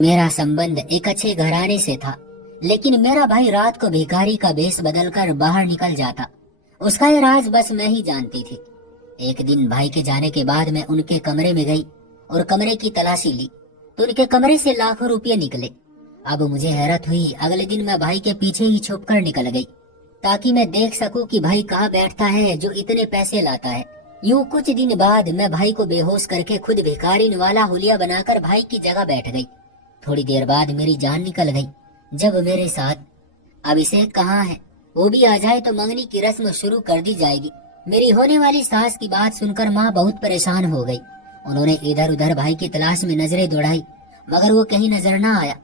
मेरा संबंध एक अच्छे घराने से था, लेकिन मेरा भाई रात को भिखारी का भेष बदलकर बाहर निकल जाता। उसका ये राज बस मैं ही जानती थी। एक दिन भाई के जाने के बाद मैं उनके कमरे में गई और कमरे की तलाशी ली तो उनके कमरे से लाखों रुपये निकले। अब मुझे हैरत हुई। अगले दिन मैं भाई के पीछे ही छुपकर निकल गई ताकि मैं देख सकूं कि भाई कहाँ बैठता है जो इतने पैसे लाता है। यूं कुछ दिन बाद मैं भाई को बेहोश करके खुद भिखारी वाला हुलिया बनाकर भाई की जगह बैठ गई। थोड़ी देर बाद मेरी जान निकल गई जब मेरे साथ अभिषेक कहाँ है, वो भी आ जाए तो मंगनी की रस्म शुरू कर दी जाएगी। मेरी होने वाली सास की बात सुनकर माँ बहुत परेशान हो गई। उन्होंने इधर उधर भाई की तलाश में नजरें दौड़ाई मगर वो कहीं नजर न आया।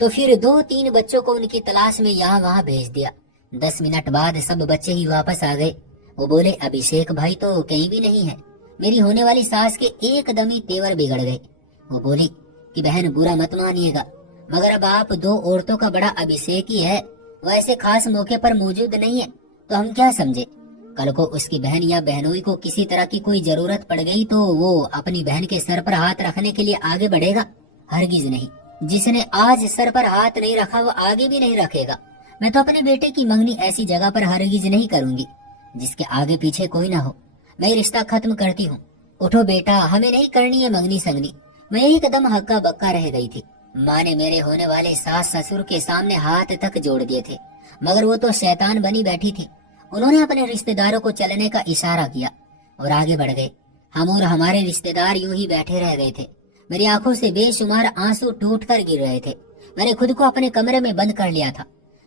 तो फिर 2-3 बच्चों को उनकी तलाश में यहाँ वहाँ भेज दिया। 10 मिनट बाद सब बच्चे ही वापस आ गए। वो बोले अभिषेक भाई तो कहीं भी नहीं है। मेरी होने वाली सास के एकदम ही तेवर बिगड़ गए। वो बोली कि बहन बुरा मत मानिएगा, मगर अब आप 2 औरतों का बड़ा अभिषेक ही है, वैसे खास मौके पर मौजूद नहीं है तो हम क्या समझे। कल को उसकी बहन या बहनोई को किसी तरह की कोई जरूरत पड़ गई तो वो अपनी बहन के सर पर हाथ रखने के लिए आगे बढ़ेगा? हरगिज नहीं। जिसने आज सर पर हाथ नहीं रखा वो आगे भी नहीं रखेगा। मैं तो अपने बेटे की मंगनी ऐसी जगह पर हरगिज नहीं करूंगी जिसके आगे पीछे कोई ना हो। मैं रिश्ता खत्म करती हूँ। उठो बेटा, हमें नहीं करनी है मंगनी संगनी। मैं एकदम हक्का बक्का रह गई थी। माँ ने मेरे होने वाले सास ससुर के सामने हाथ तक जोड़ दिए थे मगर वो तो शैतान बनी बैठी थी। उन्होंने अपने रिश्तेदारों को चलने का इशारा किया और आगे बढ़ गए। हम और हमारे रिश्तेदार यूं ही बैठे रह गए थे। मेरी आंखों से बेशुमार आंसू टूट कर गिर रहे थे। मैंने खुद को अपने कमरे में बंद कर लिया था।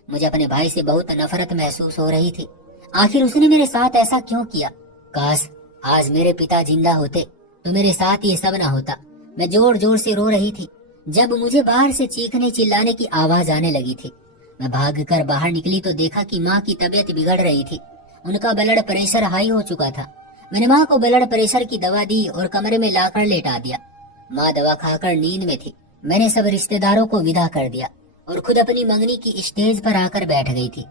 मुझे अपने भाई से बहुत नफरत महसूस हो रही थी। आखिर उसने मेरे साथ ऐसा क्यों किया? काश आज मेरे पिता जिंदा होते तो मेरे साथ ये सब न होता। मैं जोर जोर से रो रही थी जब मुझे बाहर से चीखने चिल्लाने की आवाज आने लगी थी। मैं भागकर बाहर निकली तो देखा कि माँ की तबीयत बिगड़ रही थी। उनका ब्लड प्रेशर हाई हो चुका था। मैंने माँ को ब्लड प्रेशर की दवा दी और कमरे में लाकर लेटा दिया। माँ दवा खाकर नींद में थी। मैंने सब रिश्तेदारों को विदा कर दिया और खुद अपनी मंगनी की स्टेज पर आकर बैठ गई थी।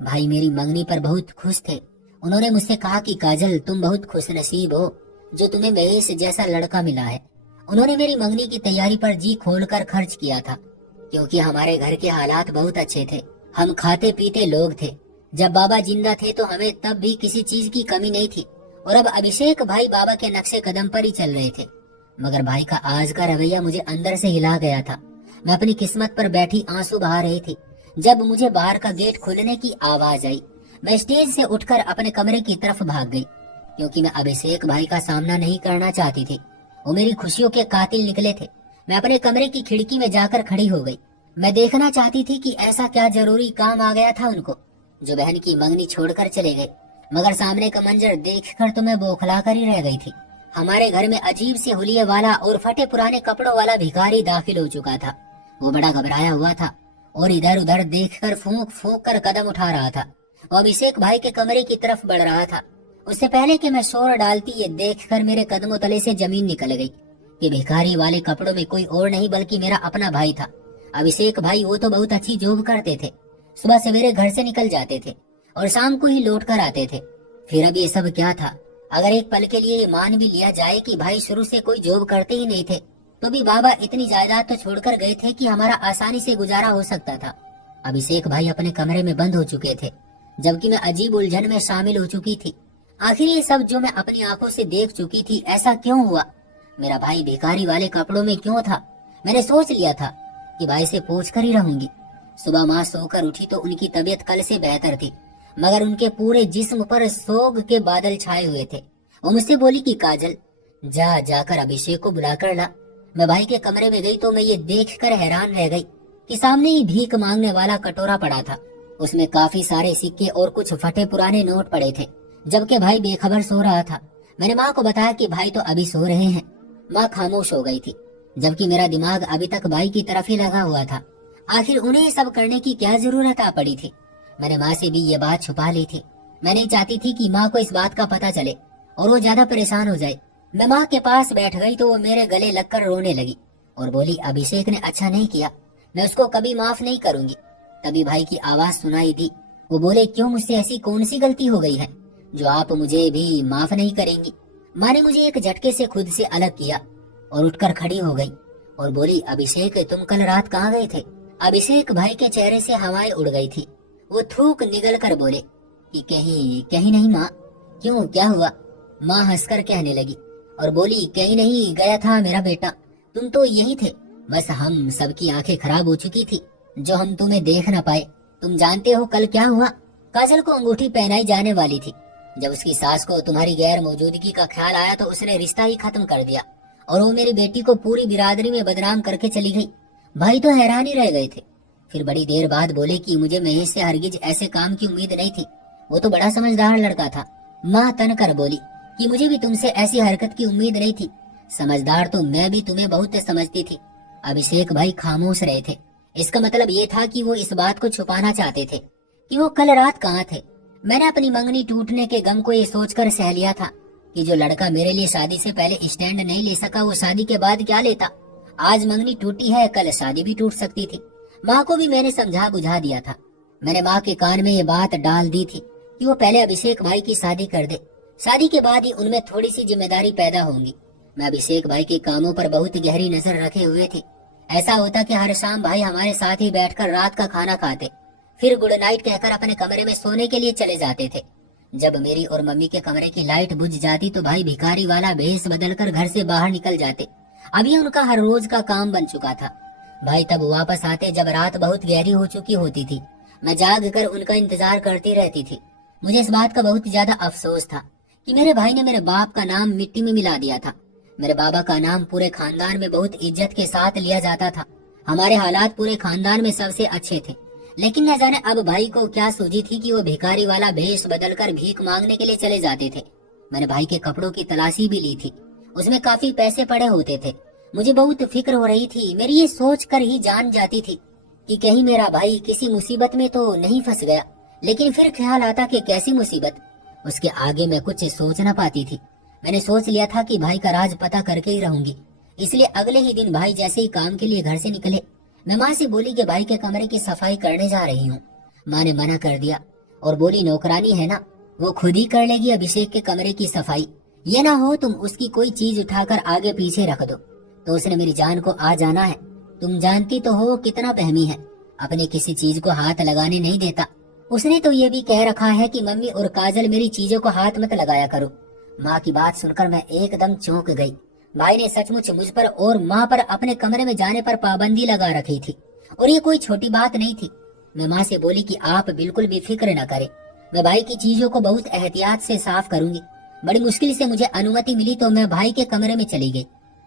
भाई मेरी मंगनी पर बहुत खुश थे। उन्होंने मुझसे कहा कि काजल, तुम बहुत खुश नसीब हो जो तुम्हें महेश जैसा लड़का मिला है। उन्होंने मेरी मंगनी की तैयारी पर जी खोलकर खर्च किया था क्योंकि हमारे घर के हालात बहुत अच्छे थे। हम खाते पीते लोग थे। जब बाबा जिंदा थे तो हमें तब भी किसी चीज की कमी नहीं थी और अब अभिषेक भाई बाबा के नक्शे कदम पर ही चल रहे थे। मगर भाई का आज का रवैया मुझे अंदर से हिला गया था। मैं अपनी किस्मत पर बैठी आंसू बहा रही थी जब मुझे बाहर का गेट खुलने की आवाज आई। मैं स्टेज से उठकर अपने कमरे की तरफ भाग गई क्योंकि मैं अभिषेक भाई का सामना नहीं करना चाहती थी। वो मेरी खुशियों के कातिल निकले थे। मैं अपने कमरे की खिड़की में जाकर खड़ी हो गई। मैं देखना चाहती थी कि ऐसा क्या जरूरी काम आ गया था उनको जो बहन की मंगनी छोड़कर चले गए। मगर सामने का मंजर देखकर तो मैं बौखला कर ही रह गई थी। हमारे घर में अजीब से हुलिये वाला और फटे पुराने कपड़ों वाला भिखारी दाखिल हो चुका था। वो बड़ा घबराया हुआ था और इधर उधर देखकर फूंक फूंक कर कदम उठा रहा था। वो अभिषेक भाई के कमरे की तरफ बढ़ रहा था। उससे पहले कि मैं शोर डालती ये देखकर मेरे कदमों तले से जमीन निकल गई कि भिखारी वाले कपड़ों में कोई और नहीं बल्कि मेरा अपना भाई था। अभिषेक भाई वो तो बहुत अच्छी जॉब करते थे। सुबह सवेरे घर से निकल जाते थे और शाम को ही लौट कर आते थे। फिर अब ये सब क्या था? अगर एक पल के लिए ये मान भी लिया जाए कि भाई शुरू से कोई जॉब करते ही नहीं थे तो भी बाबा इतनी जायदाद तो छोड़कर गए थे कि हमारा आसानी से गुजारा हो सकता था। अभिषेक भाई अपने कमरे में बंद हो चुके थे जबकि मैं अजीब उलझन में शामिल हो चुकी थी। आखिर ये सब जो मैं अपनी आंखों से देख चुकी थी ऐसा क्यों हुआ? मेरा भाई भिखारी वाले कपड़ों में क्यों था? मैंने सोच लिया था कि भाई से पूछ कर ही रहूंगी। सुबह माँ सोकर उठी तो उनकी तबीयत कल से बेहतर थी मगर उनके पूरे जिस्म पर सोग के बादल छाए हुए थे। वो मुझसे बोली कि काजल, जाकर अभिषेक को बुलाकर ला। मैं भाई के कमरे में गई तो मैं ये देख कर हैरान रह गई कि सामने ही भीख मांगने वाला कटोरा पड़ा था। उसमें काफी सारे सिक्के और कुछ फटे पुराने नोट पड़े थे जबकि भाई बेखबर सो रहा था। मैंने माँ को बताया कि भाई तो अभी सो रहे हैं। माँ खामोश हो गई थी जबकि मेरा दिमाग अभी तक भाई की तरफ ही लगा हुआ था। आखिर उन्हें ये सब करने की क्या जरूरत आ पड़ी थी? मैंने माँ से भी ये बात छुपा ली थी। मैं नहीं चाहती थी कि माँ को इस बात का पता चले और वो ज्यादा परेशान हो जाए। मैं माँ के पास बैठ गई तो वो मेरे गले लगकर रोने लगी और बोली अभिषेक ने अच्छा नहीं किया, मैं उसको कभी माफ नहीं करूंगी। तभी भाई की आवाज सुनाई दी। वो बोले क्यों, मुझसे ऐसी कौन सी गलती हो गई है जो आप मुझे भी माफ नहीं करेंगी? माँ ने मुझे एक झटके से खुद से अलग किया और उठकर खड़ी हो गई और बोली, अभिषेक तुम कल रात कहाँ गए थे? अभिषेक भाई के चेहरे से हवाएं उड़ गई थी। वो थूक निगल कर बोले कि कहीं कहीं नहीं माँ। क्यों, क्या हुआ? माँ हंसकर कहने लगी और बोली, कहीं नहीं गया था मेरा बेटा, तुम तो यही थे। बस हम सबकी आंखें खराब हो चुकी थी जो हम तुम्हें देख न पाए। तुम जानते हो कल क्या हुआ? काजल को अंगूठी पहनाई जाने वाली थी। जब उसकी सास को तुम्हारी गैर मौजूदगी का ख्याल आया तो उसने रिश्ता ही खत्म कर दिया और वो मेरी बेटी को पूरी बिरादरी में बदनाम करके चली गई। भाई तो हैरान ही रह गए थे। फिर बड़ी देर बाद बोले कि मुझे महेश से हरगिज ऐसे काम की उम्मीद नहीं थी, वो तो बड़ा समझदार लड़का था। माँ तन कर बोली कि मुझे भी तुमसे ऐसी हरकत की उम्मीद नहीं थी। समझदार तो मैं भी तुम्हें बहुत समझती थी। अभिषेक भाई खामोश रहे थे। इसका मतलब ये था कि वो इस बात को छुपाना चाहते थे कि वो कल रात कहाँ थे। मैंने अपनी मंगनी टूटने के गम को ये सोचकर सह लिया था कि जो लड़का मेरे लिए शादी से पहले स्टैंड नहीं ले सका वो शादी के बाद क्या लेता। आज मंगनी टूटी है, कल शादी भी टूट सकती थी। माँ को भी मैंने समझा बुझा दिया था। मैंने माँ के कान में ये बात डाल दी थी कि वो पहले अभिषेक भाई की शादी कर दे, शादी के बाद ही उनमें थोड़ी सी जिम्मेदारी पैदा होंगी। मैं अभिषेक भाई के कामों पर बहुत गहरी नजर रखे हुए थी। ऐसा होता कि हर शाम भाई हमारे साथ ही बैठकर रात का खाना खाते, फिर गुड नाइट कहकर अपने कमरे में सोने के लिए चले जाते थे। जब मेरी और मम्मी के कमरे की लाइट बुझ जाती तो भाई भिखारी वाला भेष बदलकर घर से बाहर निकल जाते। अब ये उनका हर रोज का काम बन चुका था। भाई तब वापस आते जब रात बहुत गहरी हो चुकी होती थी। मैं जाग कर उनका इंतजार करती रहती थी। मुझे इस बात का बहुत ज्यादा अफसोस था कि मेरे भाई ने मेरे बाप का नाम मिट्टी में मिला दिया था। मेरे बाबा का नाम पूरे खानदान में बहुत इज्जत के साथ लिया जाता था। हमारे हालात पूरे खानदान में सबसे अच्छे थे। लेकिन न जाने अब भाई को क्या सूझी थी कि वो भिखारी वाला भेष बदलकर भीख मांगने के लिए चले जाते थे। मैंने भाई के कपड़ों की तलाशी भी ली थी, उसमें काफी पैसे पड़े होते थे। मुझे बहुत फिक्र हो रही थी। मेरी ये सोच कर ही जान जाती थी कि कहीं मेरा भाई किसी मुसीबत में तो नहीं फंस गया। लेकिन फिर ख्याल आता कि कैसी मुसीबत, उसके आगे मैं कुछ सोच न पाती थी। मैंने सोच लिया था कि भाई का राज पता करके ही रहूंगी। इसलिए अगले ही दिन भाई जैसे ही काम के लिए घर से निकले, मैं माँ से बोली कि भाई के कमरे की सफाई करने जा रही हूँ। माँ ने मना कर दिया और बोली, नौकरानी है ना, वो खुद ही कर लेगी अभिषेक के कमरे की सफाई। ये ना हो तुम उसकी कोई चीज उठाकर आगे पीछे रख दो तो उसने मेरी जान को आ जाना है। तुम जानती तो हो कितना बहमी है, अपने किसी चीज को हाथ लगाने नहीं देता। उसने तो ये भी कह रखा है कि मम्मी और काजल मेरी चीजों को हाथ मत लगाया करो। माँ की बात सुनकर मैं एकदम चौंक गई। भाई ने सचमुच मुझ पर और माँ पर अपने कमरे में जाने पर पाबंदी लगा रखी थी और ये कोई छोटी बात नहीं थी। मैं माँ से बोली कि आप बिल्कुल भी फिक्र न करें, मैं भाई की चीजों को बहुत एहतियात से साफ करूंगी। बड़ी मुश्किल से मुझे अनुमति मिली तो मैं भाई के कमरे में चली गई।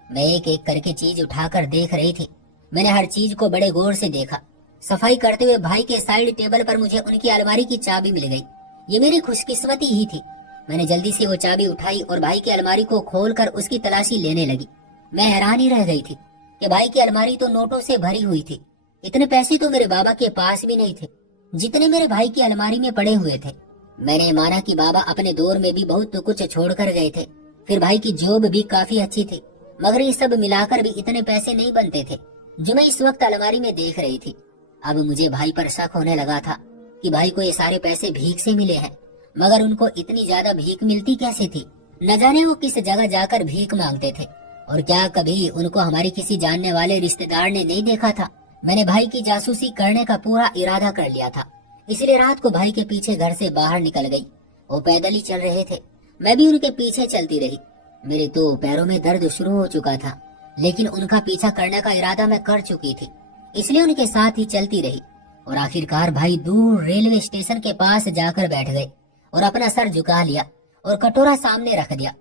मैं एक एक करके चीज उठाकर देख रही थी। मैंने हर चीज को बड़े गौर से देखा। सफाई करते हुए भाई के साइड टेबल पर मुझे उनकी अलमारी की चाबी मिल गई। ये मेरी खुशकिस्मती ही थी। मैंने जल्दी से वो चाबी उठाई और भाई की अलमारी को खोलकर उसकी तलाशी लेने लगी। मैं हैरान ही रह गई थी कि भाई की अलमारी तो नोटों से भरी हुई थी। इतने पैसे तो मेरे बाबा के पास भी नहीं थे जितने मेरे भाई की अलमारी में पड़े हुए थे। मैंने माना कि बाबा अपने दौर में भी बहुत कुछ छोड़ कर गए थे। फिर भाई की जॉब भी काफी अच्छी थी, मगर ये सब मिलाकर भी इतने पैसे नहीं बनते थे जो मैं इस वक्त अलमारी में देख रही थी। अब मुझे भाई पर शक होने लगा था कि भाई को ये सारे पैसे भीख से मिले हैं, मगर उनको इतनी ज्यादा भीख मिलती कैसे थी? न जाने वो किस जगह जाकर भीख मांगते थे और क्या कभी उनको हमारे किसी जानने वाले रिश्तेदार ने नहीं देखा था? मैंने भाई की जासूसी करने का पूरा इरादा कर लिया था, इसलिए रात को भाई के पीछे घर से बाहर निकल गई। वो पैदल ही चल रहे थे, मैं भी उनके पीछे चलती रही। मेरे तो पैरों में दर्द शुरू हो चुका था, लेकिन उनका पीछा करने का इरादा मैं कर चुकी थी, इसलिए उनके साथ ही चलती रही। और आखिरकार भाई दूर रेलवे स्टेशन के पास जाकर बैठ गए और अपना सर झुका लिया और कटोरा सामने रख दिया।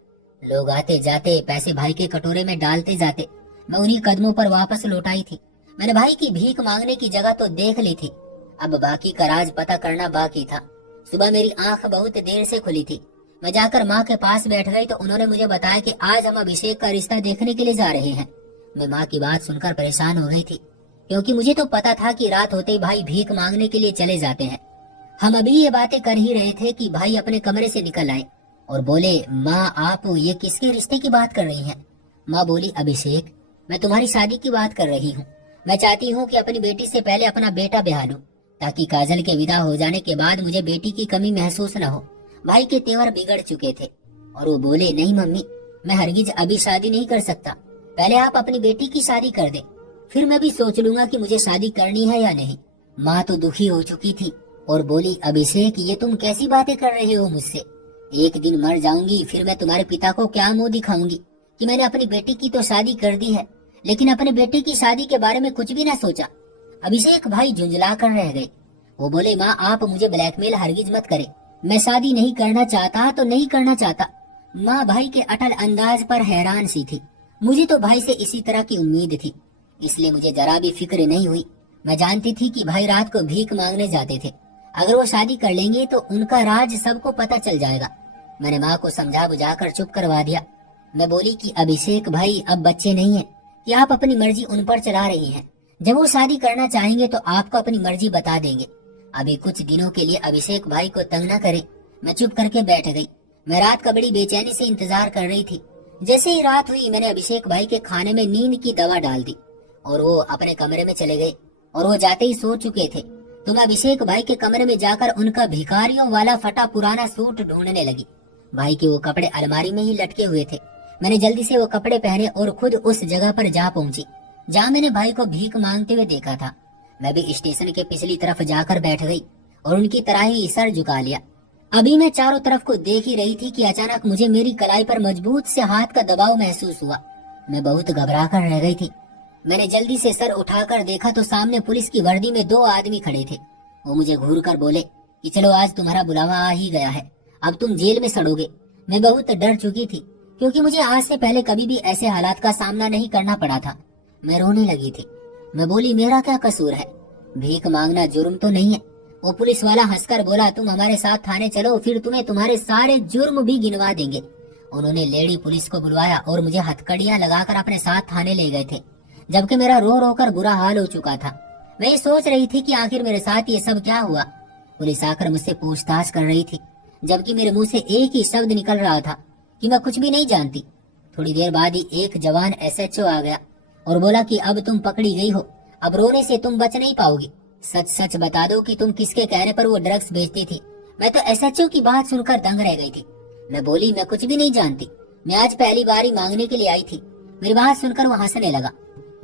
लोग आते जाते पैसे भाई के कटोरे में डालते जाते। मैं उन्हीं कदमों पर वापस लौट आई थी। मैंने भाई की भीख मांगने की जगह तो देख ली थी, अब बाकी का राज पता करना बाकी था। सुबह मेरी आंख बहुत देर से खुली थी। मैं जाकर माँ के पास बैठ गई तो उन्होंने मुझे बताया कि आज हम अभिषेक का रिश्ता देखने के लिए जा रहे हैं। मैं माँ की बात सुनकर परेशान हो गई थी, क्योंकि मुझे तो पता था कि रात होते ही भाई भीख मांगने के लिए चले जाते हैं। हम अभी ये बातें कर ही रहे थे कि भाई अपने कमरे से निकल आए और बोले, माँ आप ये किसके रिश्ते की बात कर रही हैं? माँ बोली, अभिषेक, मैं तुम्हारी शादी की बात कर रही हूँ। मैं चाहती हूँ कि अपनी बेटी से पहले अपना बेटा ब्याह लूं, ताकि काजल के विदा हो जाने के बाद मुझे बेटी की कमी महसूस न हो। भाई के तेवर बिगड़ चुके थे और वो बोले, नहीं मम्मी, मैं हरगिज अभी शादी नहीं कर सकता, पहले आप अपनी बेटी की शादी कर दे। फिर मैं भी सोच लूंगा कि मुझे शादी करनी है या नहीं। माँ तो दुखी हो चुकी थी और बोली, अभिषेक ये तुम कैसी बातें कर रहे हो मुझसे। एक दिन मर जाऊंगी, फिर मैं तुम्हारे पिता को क्या मुंह दिखाऊंगी कि मैंने अपनी बेटी की तो शादी कर दी है, लेकिन अपने बेटे की शादी के बारे में कुछ भी ना सोचा। अभिषेक भाई झुंझला कर रह गए। वो बोले, माँ आप मुझे ब्लैकमेल हरगिज मत करे, मैं शादी नहीं करना चाहता तो नहीं करना चाहता। माँ भाई के अटल अंदाज पर हैरान सी थी। मुझे तो भाई से इसी तरह की उम्मीद थी, इसलिए मुझे जरा भी फिक्र नहीं हुई। मैं जानती थी कि भाई रात को भीख मांगने जाते थे, अगर वो शादी कर लेंगे तो उनका राज सबको पता चल जाएगा। मैंने माँ को समझा बुझाकर चुप करवा दिया। मैं बोली कि अभिषेक भाई अब बच्चे नहीं है कि आप अपनी मर्जी उन पर चला रही हैं। जब वो शादी करना चाहेंगे तो आपको अपनी मर्जी बता देंगे। अभी कुछ दिनों के लिए अभिषेक भाई को तंग न करें। मैं चुप करके बैठ गई। मैं रात का बड़ी बेचैनी से इंतजार कर रही थी। जैसे ही रात हुई मैंने अभिषेक भाई के खाने में नींद की दवा डाल दी और वो अपने कमरे में चले गए और वो जाते ही सो चुके थे। तो मैं अभिषेक भाई के कमरे में जाकर उनका भिखारियों वाला फटा पुराना सूट ढूंढने लगी। भाई के वो कपड़े अलमारी में ही लटके हुए थे। मैंने जल्दी से वो कपड़े पहने और खुद उस जगह पर जा पहुंची जहाँ मैंने भाई को भीख मांगते हुए देखा था। मैं भी स्टेशन के पिछली तरफ जाकर बैठ गई और उनकी तरह ही सर झुका लिया। अभी मैं चारों तरफ को देख ही रही थी कि अचानक मुझे मेरी कलाई पर मजबूत से हाथ का दबाव महसूस हुआ। मैं बहुत घबरा कर रह गई थी। मैंने जल्दी से सर उठाकर देखा तो सामने पुलिस की वर्दी में 2 आदमी खड़े थे। वो मुझे घूर कर बोले कि चलो आज तुम्हारा बुलावा आ ही गया है, अब तुम जेल में सड़ोगे। मैं बहुत डर चुकी थी क्योंकि मुझे आज से पहले कभी भी ऐसे हालात का सामना नहीं करना पड़ा था। मैं रोने लगी थी। मैं बोली, मेरा क्या कसूर है, भीख मांगना जुर्म तो नहीं है। वो पुलिस वाला हंसकर बोला, तुम हमारे साथ थाने चलो, फिर तुम्हें तुम्हारे सारे जुर्म भी गिनवा देंगे। उन्होंने लेडी पुलिस को बुलवाया और मुझे हथकड़ियां लगाकर अपने साथ थाने ले गए थे, जबकि मेरा रो रो कर बुरा हाल हो चुका था। मैं ये सोच रही थी कि आखिर मेरे साथ ये सब क्या हुआ। पुलिस आकर मुझसे पूछताछ कर रही थी, जबकि मेरे मुंह से एक ही शब्द निकल रहा था कि मैं कुछ भी नहीं जानती। थोड़ी देर बाद ही एक जवान एसएचओ आ गया और बोला कि अब तुम पकड़ी गई हो, अब रोने से तुम बच नहीं पाओगी। सच सच बता दो कि तुम किसके कहने पर वो ड्रग्स बेचती थी। मैं तो एसएचओ की बात सुनकर दंग रह गई थी। मैं बोली, मैं कुछ भी नहीं जानती, मैं आज पहली बार ही मांगने के लिए आई थी। मेरी बात सुनकर वो हंसने लगा।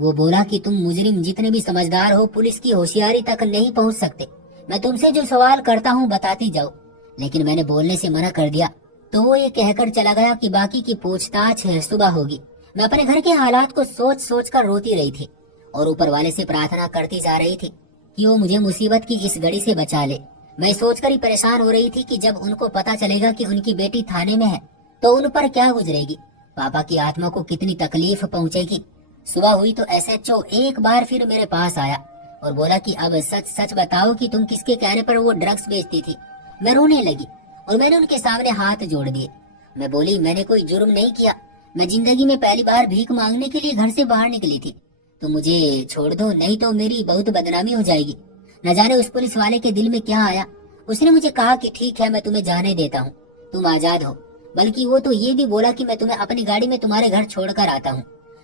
वो बोला कि तुम मुजरिम जितने भी समझदार हो, पुलिस की होशियारी तक नहीं पहुंच सकते। मैं तुमसे जो सवाल करता हूँ बताती जाओ। लेकिन मैंने बोलने से मना कर दिया तो वो ये कहकर चला गया कि बाकी की पूछताछ सुबह होगी। मैं अपने घर के हालात को सोच सोच कर रोती रही थी और ऊपर वाले से प्रार्थना करती जा रही थी कि वो मुझे मुसीबत की इस घड़ी से बचा ले। मैं सोचकर ही परेशान हो रही थी कि जब उनको पता चलेगा कि उनकी बेटी थाने में है तो उन पर क्या गुजरेगी, पापा की आत्मा को कितनी तकलीफ पहुंचेगी। सुबह हुई तो एसएचओ एक बार फिर मेरे पास आया और बोला कि अब सच सच बताओ कि तुम किसके कहने पर वो ड्रग्स बेचती थी। मैं रोने लगी और मैंने उनके सामने हाथ जोड़ दिए। मैं बोली, मैंने कोई जुर्म नहीं किया, मैं जिंदगी में पहली बार भीख मांगने के लिए घर से बाहर निकली थी। तो मुझे छोड़ दो, नहीं तो मेरी बहुत बदनामी हो जाएगी। न जाने उस पुलिस वाले के दिल में क्या आया। उसने मुझे कहा कि ठीक है, मैं तुम्हें जाने देता हूँ, तुम आजाद हो। बल्कि वो तो ये भी बोला कि मैं तुम्हें अपनी गाड़ी में तुम्हारे घर छोड़कर आता हूँ।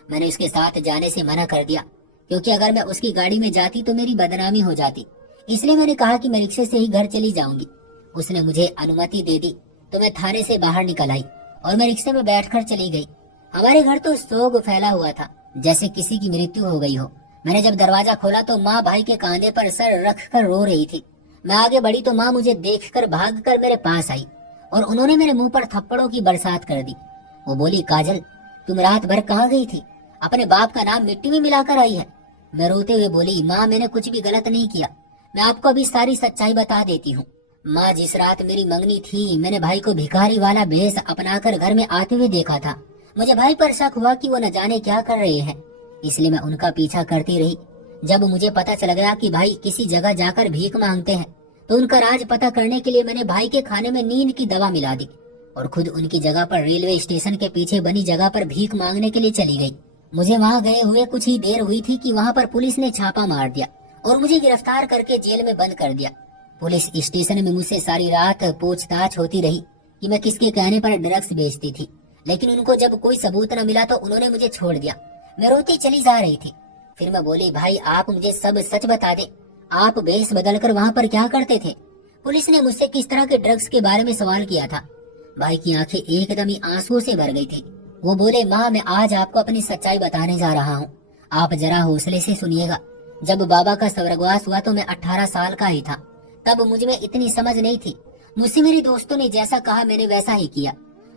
मैंने उसके साथ जाने से मना कर दिया क्योंकि अगर मैं उसकी गाड़ी में जाती तो मेरी बदनामी हो जाती। इसलिए मैंने कहा कि मैं रिक्शे से ही घर चली जाऊंगी। उसने मुझे अनुमति दे दी तो मैं थाने से बाहर निकल आई और मैं रिक्शे में बैठकर चली गई। हमारे घर तो शोक फैला हुआ था, जैसे किसी की मृत्यु हो गई हो। मैंने जब दरवाजा खोला तो माँ भाई के कांधे पर सर रख कर रो रही थी। मैं आगे बढ़ी तो माँ मुझे देखकर भागकर मेरे पास आई और उन्होंने मेरे मुंह पर थप्पड़ों की बरसात कर दी। वो बोली, काजल तुम रात भर कहाँ गई थी, अपने बाप का नाम मिट्टी में मिलाकर आई है। मैं रोते हुए बोली, माँ मैंने कुछ भी गलत नहीं किया, मैं आपको अभी सारी सच्चाई बता देती हूँ। माँ, जिस रात मेरी मंगनी थी मैंने भाई को भिखारी वाला भेष अपनाकर घर में आते हुए देखा था। मुझे भाई पर शक हुआ कि वो न जाने क्या कर रहे हैं, इसलिए मैं उनका पीछा करती रही। जब मुझे पता चल गया कि भाई किसी जगह जाकर भीख मांगते हैं तो उनका राज पता करने के लिए मैंने भाई के खाने में नींद की दवा मिला दी और खुद उनकी जगह पर रेलवे स्टेशन के पीछे बनी जगह पर भीख मांगने के लिए चली गई। मुझे वहाँ गए हुए कुछ ही देर हुई थी कि वहाँ पर पुलिस ने छापा मार दिया और मुझे गिरफ्तार करके जेल में बंद कर दिया। पुलिस स्टेशन में मुझसे सारी रात पूछताछ होती रही कि मैं किसके कहने पर ड्रग्स बेचती थी, लेकिन उनको जब कोई सबूत न मिला तो उन्होंने मुझे छोड़ दिया। मैं रोती चली जा रही थी। फिर मैं बोली, भाई आप मुझे सब सच बता दे, आप भेष बदलकर वहाँ पर क्या करते थे? पुलिस ने मुझसे किस तरह के ड्रग्स के बारे में सवाल किया था। भाई की आंखें एकदम ही आंसुओं से भर गई थी। वो बोले, माँ मैं आज आपको अपनी सच्चाई बताने जा रहा हूँ। आप जरा हौसले से सुनिएगा। जब बाबा का स्वर्गवास हुआ तो मैं 18 साल का ही था। तब मुझ में इतनी समझ नहीं थी। मुझसे मेरे दोस्तों ने जैसा कहा मैंने वैसा ही किया।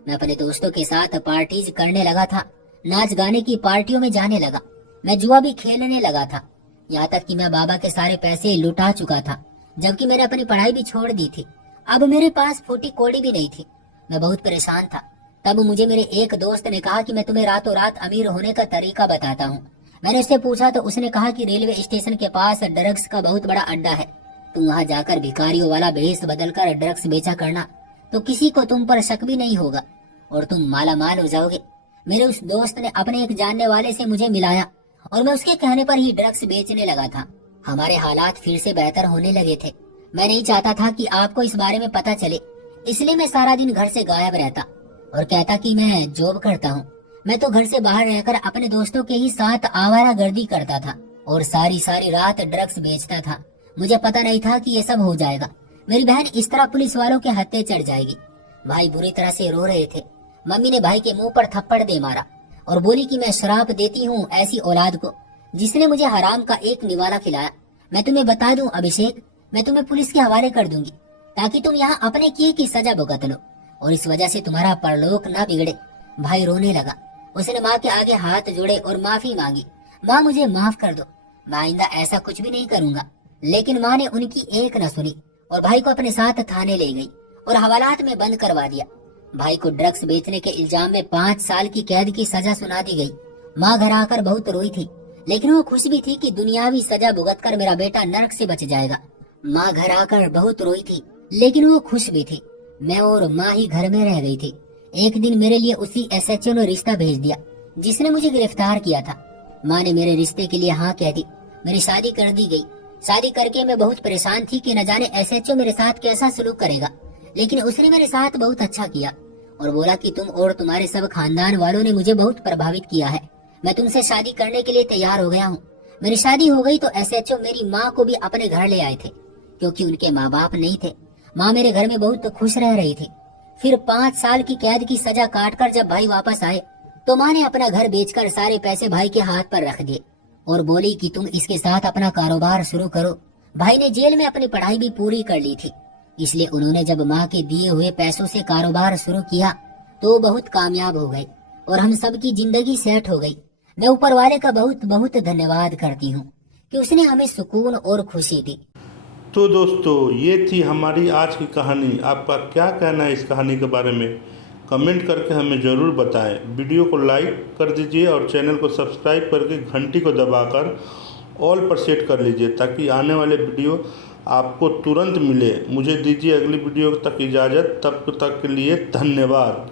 मैं अपने दोस्तों के साथ पार्टीज करने लगा था, नाच गाने की पार्टियों में जाने लगा। मैं जुआ भी खेलने लगा था। यहाँ तक कि मैं बाबा के सारे पैसे लुटा चुका था, जबकि मैंने अपनी पढ़ाई भी छोड़ दी थी। अब मेरे पास फूटी कौड़ी भी नहीं थी। मैं बहुत परेशान था। तब मुझे मेरे एक दोस्त ने कहा कि मैं तुम्हें रातों रात अमीर होने का तरीका बताता हूँ। मैंने उससे पूछा तो उसने कहा कि रेलवे स्टेशन के पास ड्रग्स का बहुत बड़ा अड्डा है। तुम वहाँ जाकर भिखारियों वाला भेष बदलकर ड्रग्स बेचा करना, तो किसी को तुम पर शक भी नहीं होगा और तुम माला माल हो जाओगे। मेरे उस दोस्त ने अपने एक जानने वाले से मुझे मिलाया और मैं उसके कहने पर ही ड्रग्स बेचने लगा था। हमारे हालात फिर से बेहतर होने लगे थे। मैं नहीं चाहता था कि आपको इस बारे में पता चले, इसलिए मैं सारा दिन घर से गायब रहता और कहता कि मैं जॉब करता हूँ। मैं तो घर से बाहर रहकर अपने दोस्तों के ही साथ आवारागर्दी करता था और सारी सारी रात ड्रग्स बेचता था। मुझे पता नहीं था कि ये सब हो जाएगा। मेरी बहन इस तरह पुलिस वालों के हत्थे चढ़ जाएगी। भाई बुरी तरह से रो रहे थे। मम्मी ने भाई के मुंह पर थप्पड़ दे मारा और बोली कि मैं श्राप देती हूँ ऐसी औलाद को जिसने मुझे हराम का एक निवाला खिलाया। मैं तुम्हें बता दूं अभिषेक, मैं तुम्हें पुलिस के हवाले कर दूंगी ताकि तुम यहाँ अपने किए की सजा भुगत लो और इस वजह से तुम्हारा परलोक ना बिगड़े। भाई रोने लगा। उसने माँ के आगे हाथ जोड़े और माफी मांगी। माँ मुझे माफ कर दो, मैं आइंदा ऐसा कुछ भी नहीं करूंगा। लेकिन माँ ने उनकी एक न सुनी और भाई को अपने साथ थाने ले गई और हवालात में बंद करवा दिया। भाई को ड्रग्स बेचने के इल्जाम में 5 साल की कैद की सजा सुना दी गई। माँ घर आकर बहुत रोई थी, लेकिन वो खुश भी थी कि दुनियावी सजा भुगत कर मेरा बेटा नरक से बच जाएगा। माँ घर आकर बहुत रोई थी, लेकिन वो खुश भी थी। मैं और माँ ही घर में रह गई थी। एक दिन मेरे लिए उसी एसएचओ ने रिश्ता भेज दिया जिसने मुझे गिरफ्तार किया था। माँ ने मेरे रिश्ते के लिए हाँ कह दी। मेरी शादी कर दी गई। शादी करके मैं बहुत परेशान थी कि न जाने एसएचओ मेरे साथ कैसा सलूक करेगा, लेकिन उसने मेरे साथ बहुत अच्छा किया और बोला कि तुम और तुम्हारे सब खानदान वालों ने मुझे बहुत प्रभावित किया है। मैं तुमसे शादी करने के लिए तैयार हो गया हूँ। मेरी शादी हो गई तो एसएचओ मेरी माँ को भी अपने घर ले आए थे क्योंकि उनके माँ बाप नहीं थे। माँ मेरे घर में बहुत खुश रह रही थी। फिर 5 साल की कैद की सजा काटकर जब भाई वापस आए तो माँ ने अपना घर बेचकर सारे पैसे भाई के हाथ पर रख दिए और बोली कि तुम इसके साथ अपना कारोबार शुरू करो। भाई ने जेल में अपनी पढ़ाई भी पूरी कर ली थी, इसलिए उन्होंने जब माँ के दिए हुए पैसों से कारोबार शुरू किया तो बहुत कामयाब हो गए और हम सब की जिंदगी सेट हो गई। मैं ऊपर वाले का बहुत बहुत धन्यवाद करती हूँ कि उसने हमें सुकून और खुशी दी। तो दोस्तों, ये थी हमारी आज की कहानी। आपका क्या कहना है इस कहानी के बारे में? कमेंट करके हमें ज़रूर बताएं। वीडियो को लाइक कर दीजिए और चैनल को सब्सक्राइब करके घंटी को दबाकर ऑल पर सेट कर लीजिए ताकि आने वाले वीडियो आपको तुरंत मिले। मुझे दीजिए अगली वीडियो तक इजाज़त। तब तक के लिए धन्यवाद।